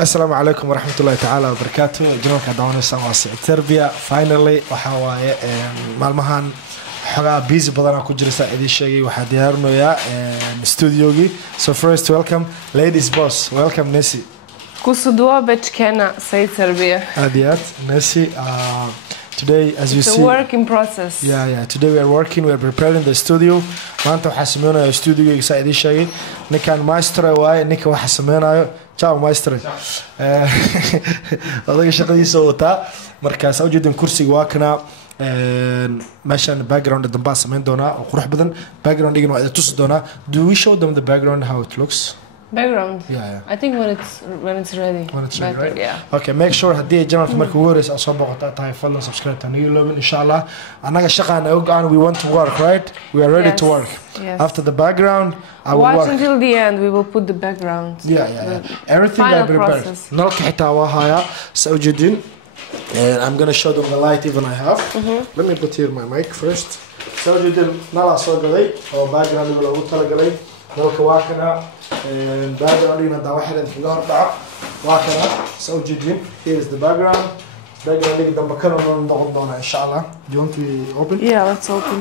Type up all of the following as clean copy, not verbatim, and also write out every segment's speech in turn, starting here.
السلام عليكم ورحمة الله تعالى وبركاته. جنوبك دعونا سوا سعيد تربية. Finally وحواي مالمهان حاجة بيزي بدنا كجلسة إدي شيء وحديارنا يا استوديوجي. So first welcome ladies boss. Welcome Nessie. Kusudua bechkena Said Serbia. Adiat Nessie. Today as you see. It's a work in process. Yeah. Today we are working. We are preparing the studio. maanta waxaa sameynaya studio sa idin sheegay ninkan maestro waaye ninka waxa sameynaayo ciao maestro odaga shaqadiisa wataa markaas u jeedin kursiga waa kana meeshan background damba sameyn doona oo qurux badan background igana waa tusi doona. Do we show them the background how it looks? Background? Yeah. I think when it's ready. When it's better, ready, right? Yeah. Okay, make sure haddii channelka markii ugu horeysa soo boqotaa tahay follow subscribe to new love inshallah. Anaga shaqaan ogaan we want to work, right? We are ready to work. Yes. After the background, I will watch work until the end. We will put the background. Yeah. Everything I prepared. Nalka xitaa waa haya Saujidin. And I'm gonna show them the light even I have. Let me put here my mic first. Saujidin nala soo galay oo background lagu talagalay. Nalka waa kana background ina daa waxa la xiga hordhac waa kana Saujidin. Here is the background. Background ina damba kana noqon doona inshallah. Do you want to open? Yeah, let's open.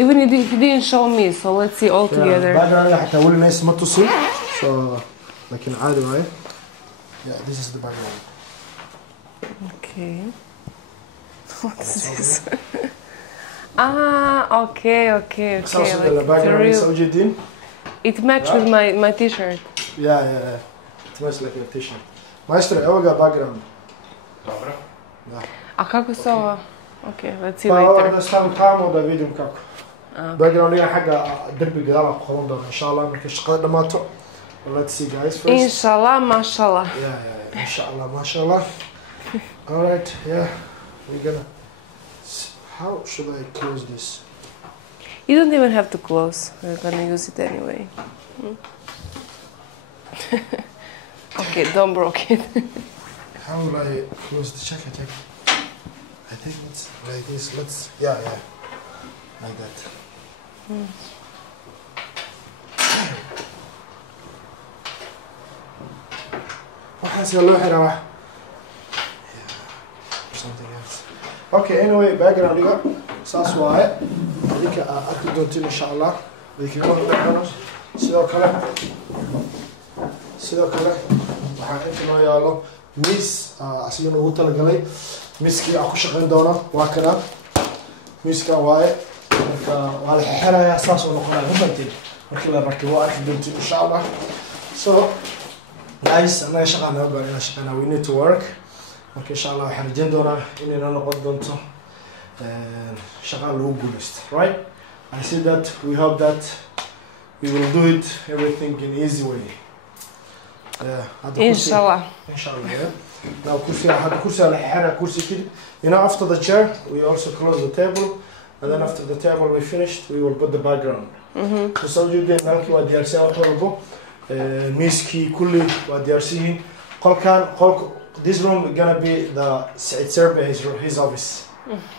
Even if you didn't show me, so let's see all together. Background حتى أول الناس ما تصل. So لكن عادي معي. Yeah, this is the background. Okay. What's this? Okay. It matched with my t-shirt. Yeah. It matches like a t-shirt. Maestro, evo ga background. Dobro. Da. A kako se ovo? Okay, let's see later. Da stavim tamo da vidim kako. Background je حاجة دربي قدامك قرون إن شاء الله مركز شقة دماتو. Let's see guys first. Inshallah, mashallah. Yeah. Inshallah, mashallah. All right, yeah. We're gonna. How should I close this? You don't even have to close. We're gonna use it anyway. Okay, don't break it. How will I close the check? I think it's like this. Yeah. Like that. waxaas loo xiraa wax something else. Okay, anyway, background iga saas waaye idinka arki doontiin insha allah idinka wada sidoo kale waxaa inta noo yaalo miis asigana ugu talagalay miiskii aan ku shaqayn doono waa kana miiska waaye marka waa la xirayaa saas oo noqonaya hubantiin markii la rakibo waa arki doontiin insha allah. So guys, anaga shaqaan naga baan inaan shaqeynaa. We need to work. marka insha allah waxaan rajayn doonaa inayna noqon doonto shaqa lagu guuleysto, right? I see that. We hope that we will do it everything in easy way. Inshallah. Yeah. Now kursi la xira kursi kid. After the chair we also close the table, and then after the table we finished we will put the background. So you did nalki waa diyaarsan wax walbo. Miski kulli waa diyaarsan qolkan this room is gonna be the Said Serbia his office.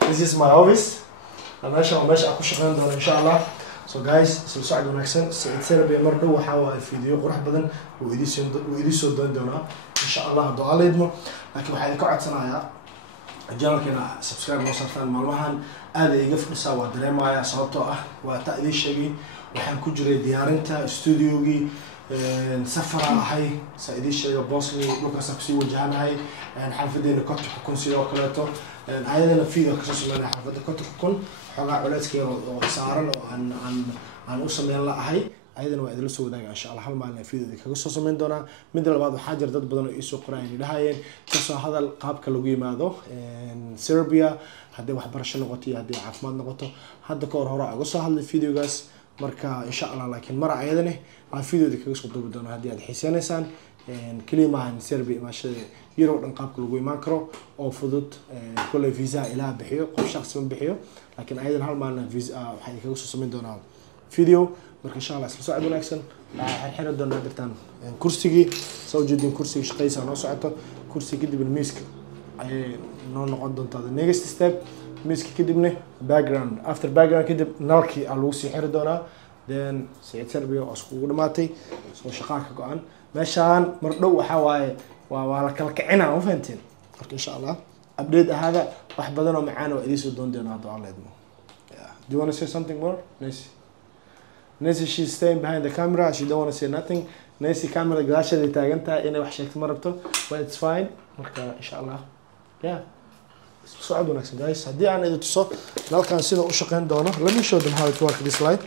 This is my office. meesha ku shaqeyn doona insha allah. So guys, soo socod wanaagsan. Said Serbia mar dhow waxa waa video qurux badan oo idin soo doon doona insha allah haddii aad leedmo. laakiin waxaan idin ka codsanayaa channelkeena subscribe noo saartaan. maalmahan aad iga fadhisaa waa dareemayaa sababtoo ah waa ta idin sheegay waxaan ku jiray diyaarinta studio-gii safara ahay Said sheega Bosnia dhulkaas ku sii wajahanahay xaafaddeena Kotor kun sidoo kaleeto ayadana video ka soo sameeyay xaafadda Kotor kun xogaa culeyskeeda oo saaran oo aan u sameyn lahaay ayadana waa idin soo wadaagaa insha Allah hal maalin video kaga soo sameyn doonaa. mid labaad waxaa jira dad badan oo ii soo qorayeen ilahayeen ka soo hadal qaabka lagu yimaado Serbia haddii waxbarasho noqoto iyo haddii caafimaad noqoto. hadda ka hor uga soo hadlay videogaas marka insha Allah laakiin mar ayadana aan video kaga soo duubi doonaa haddii aad xiiseenaysaan. kaliya maahan Serbia maashada Euro dhan qaabka lagu imaan karo oo fudud. kulay visa ilaa bixiyo qof shakhsi ma bixiyo laakiin ayadana hal maalin visa waxay kaga soo sameyn doonaa video. marka insha Allah isla socod wanaagsan xirxiro doonaa dirtaan kursigii soo jeedin kursiga shaqaysa noo socoto kursiga kadib miiska ay noo noqon doontaa the next step. miiska kadibna background after background kadib nalkii lagu sii xiri doonaa then Said Serbia oo iskugu dhamaatay soo shaqaa ka go'an meeshaan mar dhow waxaa waaye waa la kala kicinaa ma fahanteen marka insha allah update ahaada wax badan oo macaan oo idiin soo doon doona hadda aan leedmo do you want to say something more Nancy she's staying behind the camera she don't want to say nothing Nancy camera gadaasheeda taagan tahay inay wax sheegto ma rabto but it's fine marka insha allah socod wanaagsan guys haddii aan idin tuso nalkan sida u shaqeyn doono let me show them how it works this light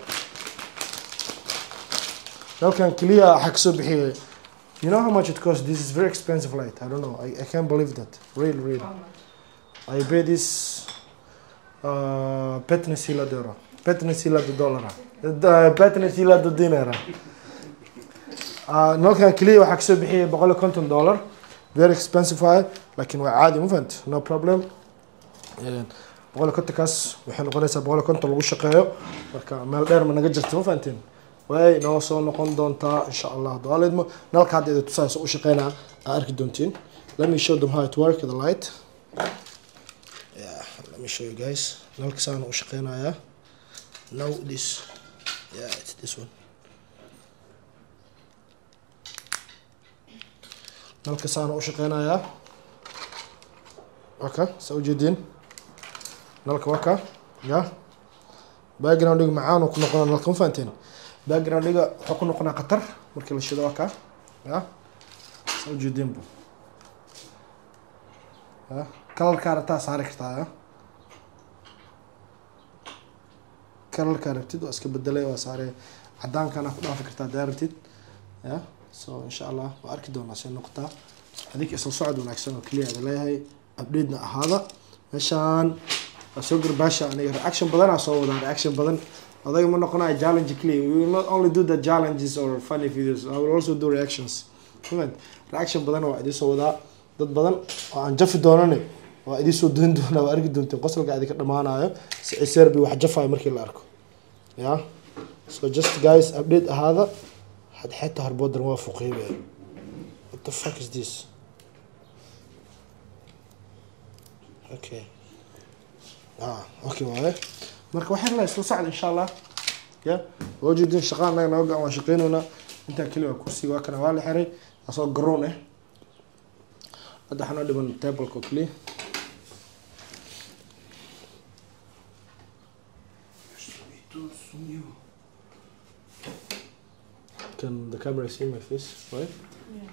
nalkan clear waxa kasoo bixiyay you know how much it costs this is very expensive light I don't know I can't believe that really I pay this $15 $15 nalkan clear waxa kasoo bixiyay $150 very expensive laakiin waa caadi ma fahant no problem $150kaas waxay noqonaysaa $150 lagu shaqeeyo marka meel dheer ma naga jirto ma fahanteen way noo soo noqon doontaa insha allah daalidmo nalka hadda idin tusayso u shaqeynaa arki doontiin let me show them how it works the light let me show you guys nalka saan u shaqeynaya now this it's this one nalka saan u shaqeynaya okay soo jeedin nalka waka background-iga macaan ku noqon nalka ma fahanteen background-iga waxa ku noqonaa qatar markii la shido waka soo jeedin bu color karata saari kartaa color karabtid oo iska bedelay waa saare cadaankana ku dhaafi kartaa daartid so insha allah waa arki doonaa soo noqotaa adig isla socod wanaagsan oo clear ah leeyahay update na ahaada meeshaan soo garbaasha aniga reaction badan soo wada reaction badan odaga ma noqonaa challenge clear we will not only do the challenges or funny videos I will also do reactions reaction badan waa idin soo wada dad badan oo aan jafi doonane waa idin soo doon doona waa arki doonteen qosolka idin ka dhamaanayo si serbi wax jafay markii la arko so just guys update ahaada had حتى هربودر موافق هي what the fuck is this okay okay waaye marka waxaan la isla socod insha Allah wajidin shaqaana naga waan shaqeynona inta kaliya kursiga waa kana waa la xiray asoo garoon hadda xana dhiban table ko kaliya Can the camera see my face, right? Yeah.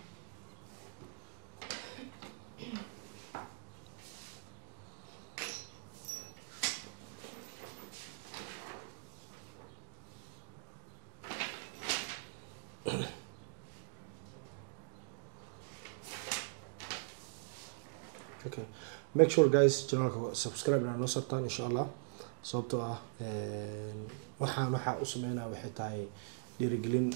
Okay. Make sure guys channel subscribe and no sartan inshallah. Sababtoo ah waxa u sameynaa waxay tahay dhiirigelin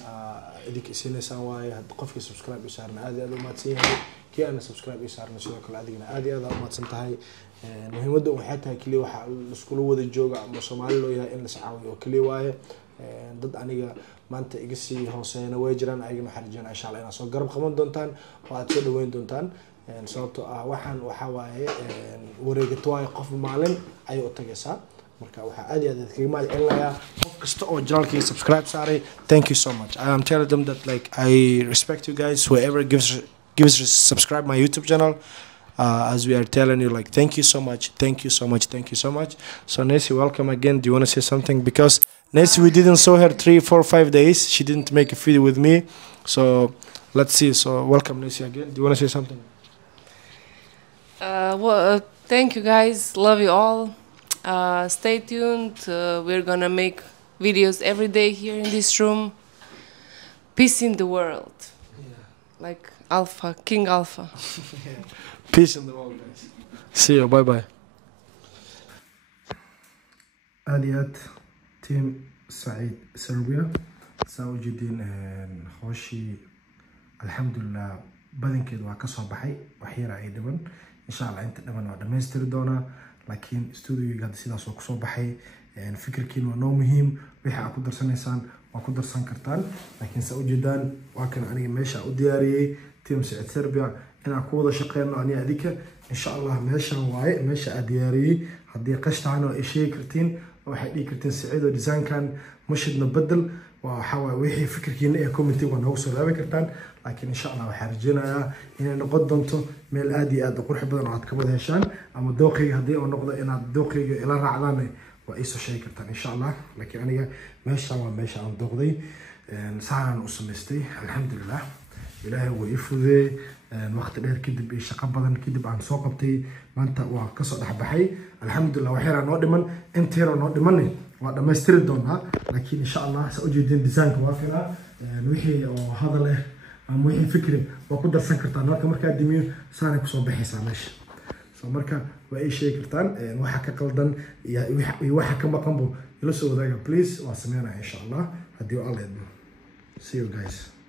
idinka isinaysan waaye hadda qofkii subscribe isaarna aad u maadsan yahay kii aan subscribe isaarna sidoo kale adigna aad u maadsan tahay muhiimadda waxay tahay kaliya waxa isku wada jooga ama Soomaali loo yahay in la saaciyo kaliya waaye dad aniga maanta iga sii hooseeyna way jiraan ayagana xariijin insha Allah inaan soo garab qaban doontaan oo aad soo dhaweyn doontaan sababtoo ah waxaan waxa waaye wareegto waaye qof maalin ay u tagaysaa marka waxa aad iyo aad kaga mahadcelinayaa qof kasta oo channelkii subscribe saaray thank you so much I am telling them that like I respect you guys whoever gives subscribe my YouTube channel as we are telling you like thank you so much so Nancy welcome again do you want to say something because Nancy we didn't saw her 3 4 5 days she didn't make a video with me so let's see so welcome Nancy again do you want to say something thank you guys love you all stay tuned we're gonna make videos every day here in this room peace in the world like Alpha King Alpha peace in the world guys see you bye bye aad team Saeed Serbia saawjidin hooshi alxamdulillah badankeedu waa ka soo baxay wax yar ay dhiban insha Allah inta dhiban waa dhameystiri doonaa laakiin studio-ga sidaas oo ku soo baxay fikirkiina waa noo muhiim wixii aad ku darsanaysaan waa ku darsan kartaan laakiin saawjidaan waa kan aniga meesha u diyaariyay team Saeed Serbia inaan ku wada shaqeyno aniga adika insha Allah meeshan waaye meesha aad diyaariyay haddii qashtaan oo ay sheegi kartiin waxay dhigi kartiin Saeed oo design-kan mashidna bedel وحاول وحي فكر كين إيه كومنتي ونوصل لها بكرتان لكن إن شاء الله وحرجينا إن نقدمته من الآدي آد قرح بدن عاد كبد هشان أما دوقي هدي ونقطة إن الدوقي إلى رعدان وإيش شيء كرتان إن شاء الله لكن أنا ماشي عن دوقي ساعة أسمستي الحمد لله إلهي ويفوذي وقت دير كدب شقة بدن كدب عن سوقتي ما أنت وقصة حبحي الحمد لله وحيرا نودمن أنت هيرا نودمني وهذا ما يسترد دونها لكن إن شاء الله سأجد ديزاين كوافنا وحي وهذا له وحي فكري وقدر سنكرتان مركا مركا ديميو ساني كسو بحيسا ماشي مركا وأي شيء كرتان وحكا قلدن وحكا مقنبو يلسو ذاك بليز واسمينا إن شاء الله هديو الله يدو see you guys